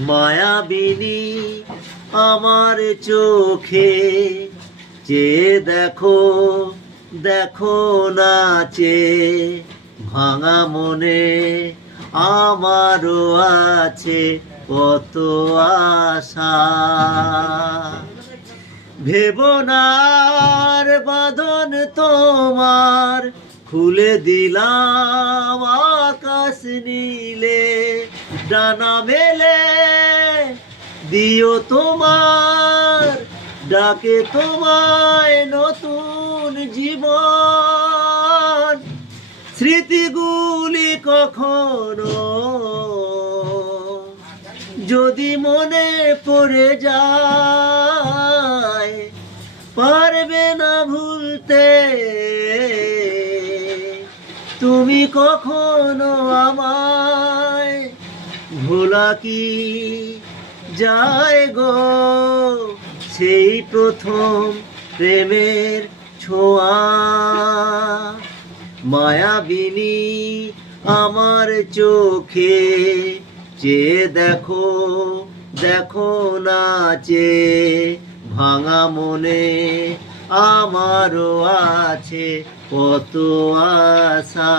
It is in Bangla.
মায়াবিনী আমার চোখে চেয়ে দেখো, দেখো নাচে ভাঙা মনে আমারও আছে কত আশা। ভেবনার বাঁধন তোমার খুলে দিলাম আকাশ নীলে, ডানা মেলে দিও তোমার ডাকে তোমায় নতুন জীবন। স্মৃতিগুলি কখনো যদি মনে পড়ে যায়, পারবে না ভুলতে তুমি কখনো আমায়। ভোলা কি যায় গো সেই প্রথম প্রেমের ছোঁয়া। মায়াবিনী আমার চোখে চেয়ে দেখো, দেখো নাচে ভাঙা মনে আমারও আছে কত আশা।